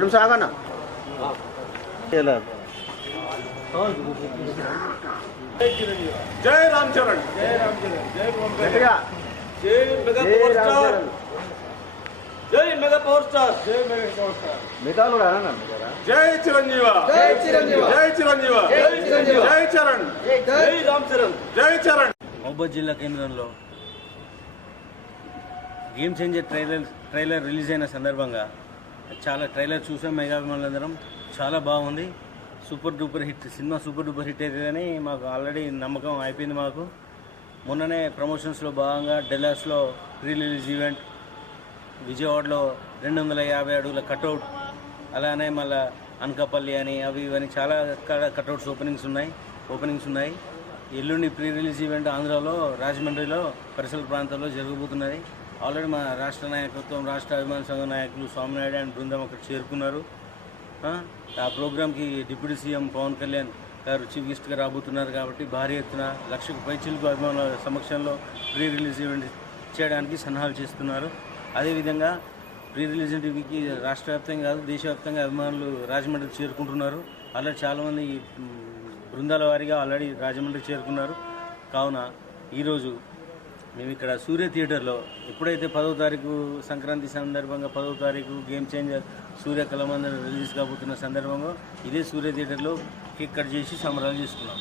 నిమిషం ఆగన్నా. జై రామ్ చరణ్. జై రామ్ చరణ్. జై మెగా పవర్ స్టార్. జై మెగా పవర్ స్టార్. జై మెగా పవర్ స్టార్. మిగతాలు కూడా జై చిరంజీవ. జై చిరంజీవ. జై చిరంజీవ. జై చిరంజీవ. జై చరణ్. జై రామ్ చరణ్. జై చరణ్. మహబూబాద్ జిల్లా కేంద్రంలో గేమ్ చేంజర్ ట్రైలర్ రిలీజ్ అయిన సందర్భంగా చాలా ట్రైలర్ చూసాం మెగాభిమానులందరం. చాలా బాగుంది. Super duper hit cinema. Super duper hit అవుతుందని మాకు ఆల్రెడీ నమ్మకం అయిపోయింది. మాకు మొన్ననే ప్రమోషన్స్లో భాగంగా డెల్లాస్లో ప్రీ రిలీజ్ ఈవెంట్, విజయవాడలో 250 అడుగుల కట్అవుట్, అలానే మళ్ళీ అనకాపల్లి అని అవి ఇవన్నీ చాలా కట్అవుట్స్ ఓపెనింగ్స్ ఉన్నాయి. ఎల్లుండి ప్రీ రిలీజ్ ఈవెంట్ ఆంధ్రాలో రాజమండ్రిలో పరిసర ప్రాంతాల్లో జరగబోతున్నది. ఆల్రెడీ మా రాష్ట్ర నాయకత్వం, రాష్ట్ర అభిమాన సంఘ నాయకులు స్వామినాయుడు అండ్ బృందం అక్కడ చేరుకున్నారు. ఆ ప్రోగ్రామ్కి డిప్యూటీ సీఎం పవన్ కళ్యాణ్ గారు చీఫ్ గెస్ట్గా రాబోతున్నారు. కాబట్టి భారీ ఎత్తున 1,00,000 పైచిలకు అభిమానుల సమక్షంలో ప్రీ రిలీజ్ ఈవెంట్ చేయడానికి సన్నాహాలు చేస్తున్నారు. అదేవిధంగా ప్రీ రిలీజ్ టీవీకి రాష్ట్ర వ్యాప్తంగా కాదు దేశవ్యాప్తంగా అభిమానులు రాజమండ్రికి చేరుకుంటున్నారు. ఆల్రెడీ చాలామంది బృందాల వారీగా ఆల్రెడీ రాజమండ్రికి చేరుకున్నారు. కావున ఈరోజు మేము ఇక్కడ సూర్య థియేటర్లో ఎప్పుడైతే 10వ తారీఖు సంక్రాంతి సందర్భంగా 10వ తారీఖు గేమ్ చేంజర్ సూర్య కళామందిరం రిలీజ్ కాబోతున్న సందర్భంగా ఇదే సూర్య థియేటర్లో కేక్ కట్ చేసి సంబరాలు చేసుకున్నాం.